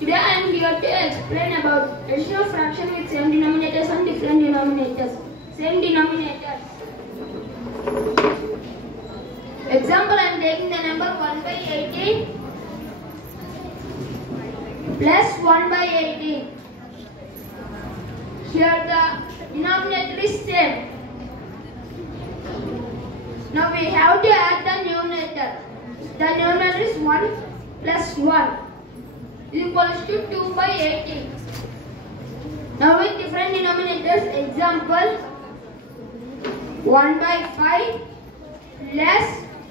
Today I am here to explain about addition of fraction with same denominators and different denominators. Same denominators. Example, I am taking the number 1 by 18 plus 1 by 18. Here the denominator is same. Now we have to add the numerator. The numerator is 1 plus 1 is equals to 2 by 18. Now with different denominators, example 1 by 5 plus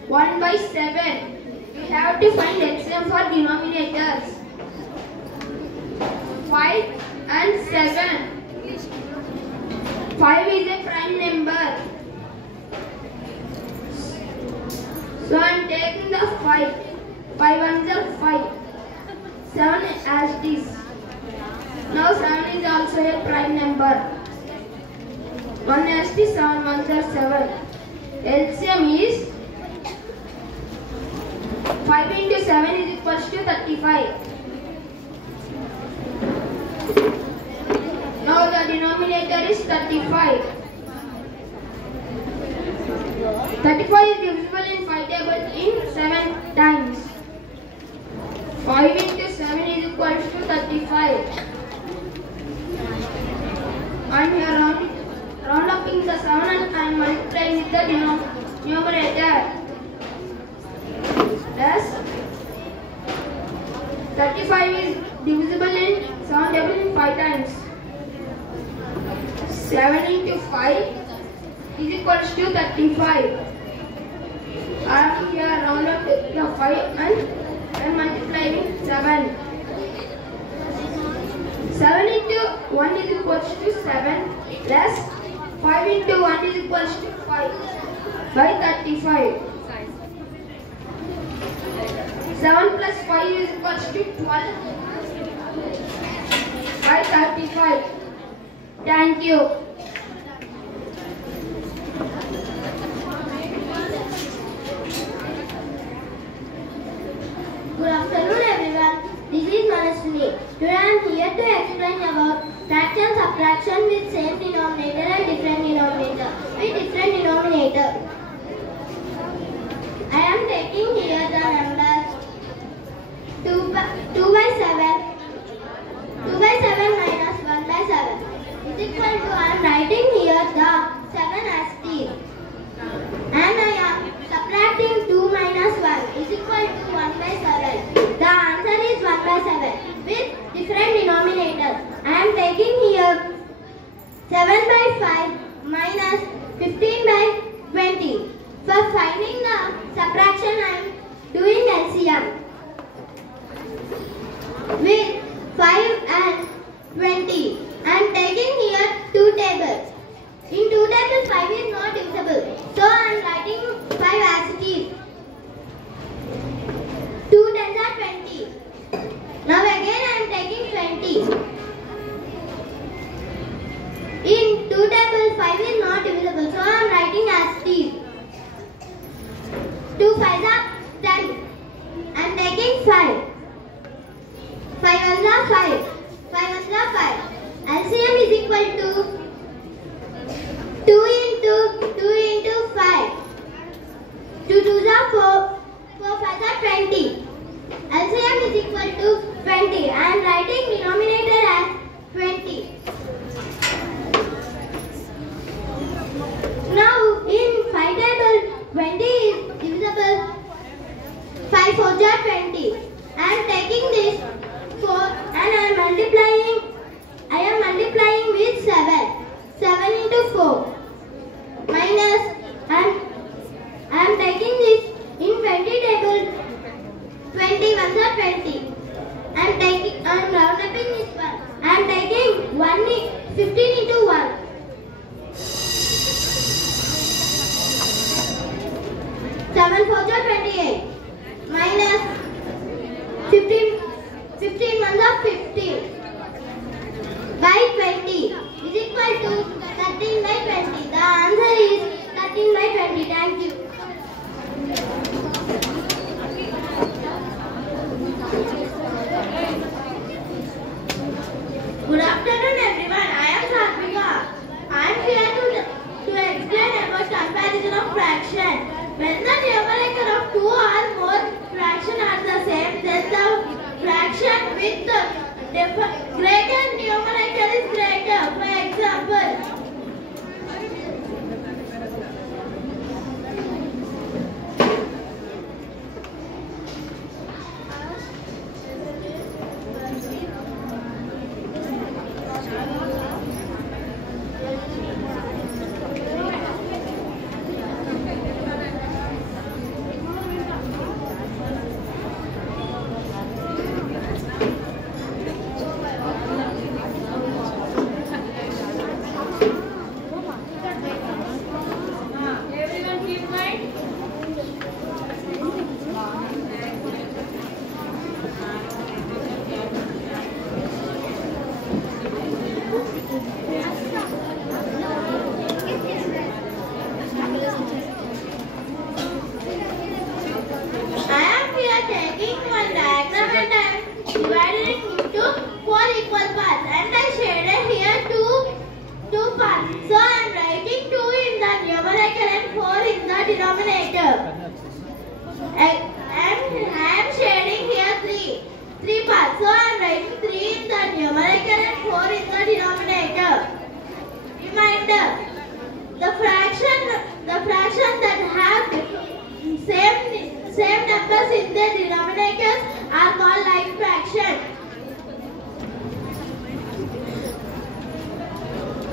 1 by 7. We have to find LCM for denominators 5 and 7. 5 is a prime number. So I am taking the 5. 5 ones are 5. 7 as it is. Now 7 is also a prime number. 1 as it is, 7 ones are 7. LCM is 5 into 7 is equals to 35. Now the denominator is 35. 35 is divisible in 5 tables in 7 times. 5 into 7 is equals to 35. And here round up in the 7 and I am multiplying with the numerator. Thus 35 is divisible in 7 tables in 5 times. 7 into 5 is equals to 35. I am here round up the 5 and multiplying 7. 7 into 1 is equals to 7 plus 5 into 1 is equals to 5 by 35. 7 plus 5 is equals to 12 by 35. Thank you. Good afternoon everyone, this is Manaswini. Today I am here to explain about fraction subtraction with same denominator and different denominator. I am taking here the numbers 2 by 7. 2 by 7 minus 1 by 7 is equal to, I am writing here the 7 as t. And I am subtracting 2 minus 1 is equal to 1 by 7. The answer is 1 by 7 with different denominators. I am taking here 7 by 5 minus 15 by 20. For finding the subtraction, I am doing LCM with 5 and 20. I am taking here 2 tables. In 2 tables, 5 is not divisible. So I am writing 5 as it is. 2 tens are 20. Now again I am taking 20. In 2 tables, 5 is not divisible. So I am writing as it is. 2 5s are 10. I am taking 5. 5 ones are 5. 5 ones are 5. LCM is equal to 2 into 5. 2 2s are 4. 4 5s are 20. LCM is equal to 20. I am writing denominator as 20. Now in 5 table, 20 is divisible. 5 4s are 20. I am taking this 4 and I am multiplying with 7. 7 into 4 minus, and I am taking this in 20 table. 20 ones are 20. I am round up in this one. I am taking 15 into 1. 7 4s are 28 minus 15 ones are 15 by 20 is equal to 13 by 20. The answer is 13 by 20. Thank you. denominator. And I am shading here three parts. So I am writing 3 in the numerator and 4 in the denominator. Reminder: the fraction that have same numbers in their denominators are called like fraction.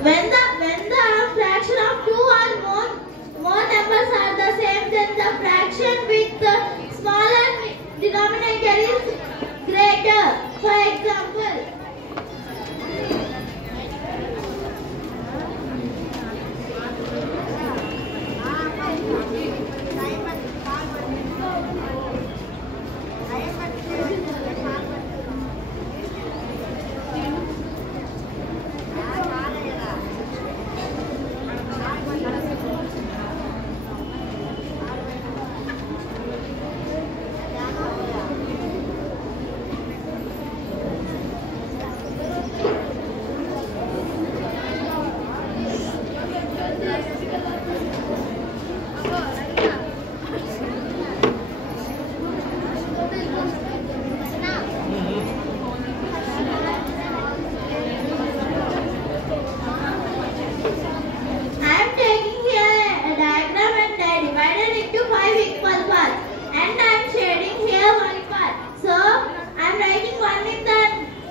When the fraction of 2 or more numbers are the same, then the fraction with the smaller denominator is greater. For example,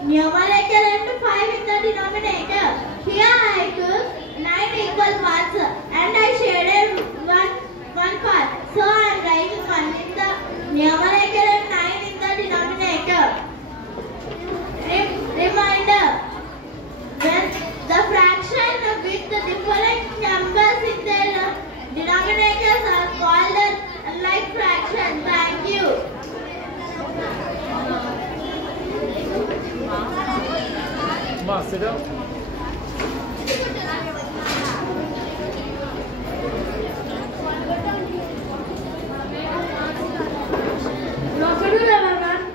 numerator and 5 in the denominator. Here I took 9 equal parts and I shaded one part. So I am writing 1 in the numerator and 9 in the denominator. Reminder: when the fraction with the different numbers in their denominators are called unlike fraction. Thank you. Ma, sit down.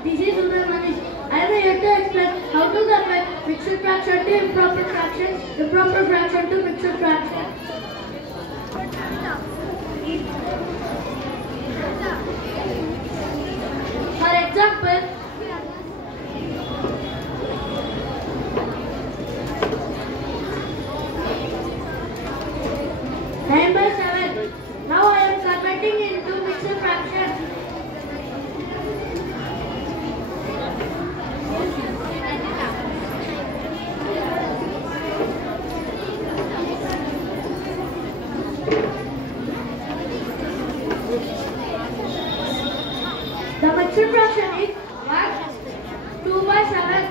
This is Uday Manish. I am here to explain how to convert mixed fraction to improper fraction, improper fraction to mixed fraction. For example, 9/7. Now I am converting into mixed fraction. The mixed fraction is 2/7.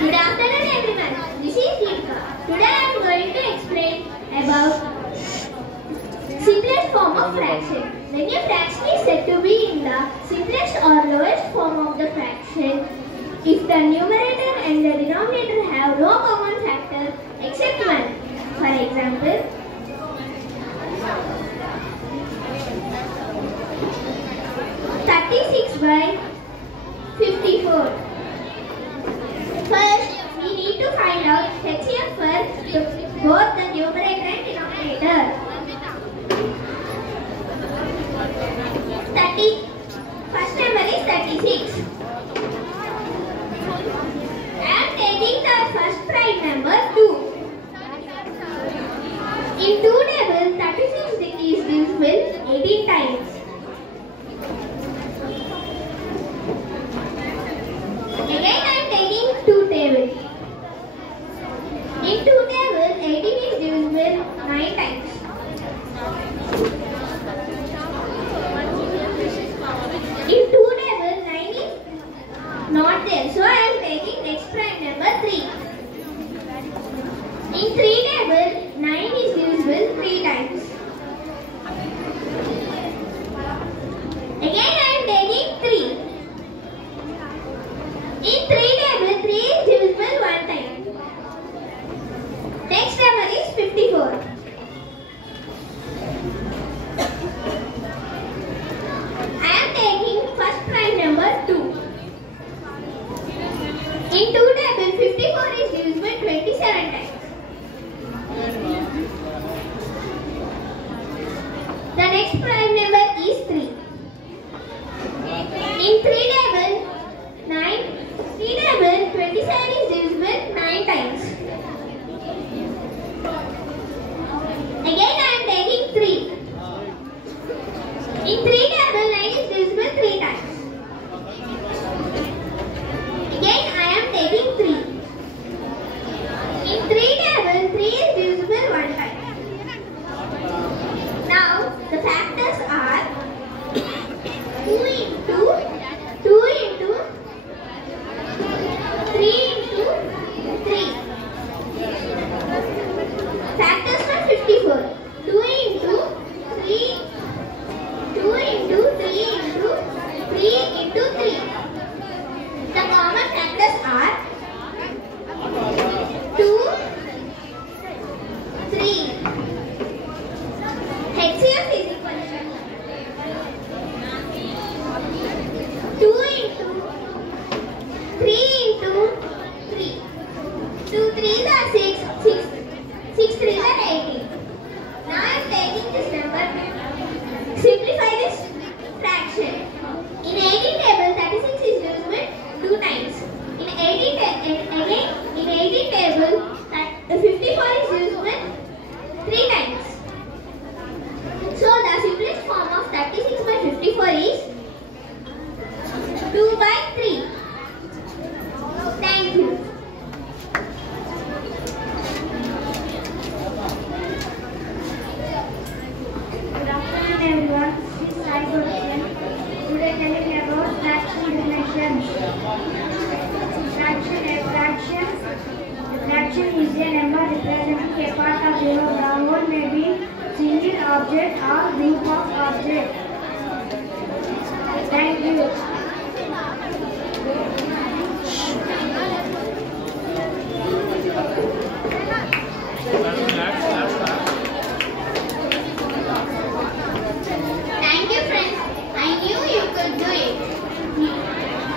Good afternoon everyone, this is Deepika. Today I am going to explain about simplest form of fraction. When a fraction is said to be in the simplest or lowest form of the fraction, if the numerator and the denominator have no common factor except 1. For example, (36/54). First, we need to find out HCF for both the numerator and denominator. 30. First number is 36. I am taking the first prime number 2. In 2 tables, 36 is divisible 18 times. Again I am taking 2 tables. In 2 tables, 18 is divisible 9 times. In 2 tables, 9 is In 2 table, 54 is divisible 27 times. The next prime number is 3. In 3 table, 9. 3 table, 27 is divisible 9 times. Again I am taking 3. In 3 table, 9 is divisible 3 times. Again I am taking 3. In 3 table, 3 is divisible 1 time. Now the factors are 2 into 2 into 3 into 3. Factors for 54. 2 into 3. 2 into 3 into 3 into 3. The common factors are 2, 3. HCF is equal to 2 into 3 into 3. 2 3s are 6, 6 3s are 18. Now I am taking this number. Simplify this fraction. In 18 table, 36 is divisible 2 times. In 18 table, 54 is divisible 3 times. So the simplest form of 36 by 54 is 2 by 3. Thank you. Good afternoon everyone. This is Sai Gurushan. Today telling about fraction definitions. Fraction is a number representing a part of zero. The whole may be single object or group of objects.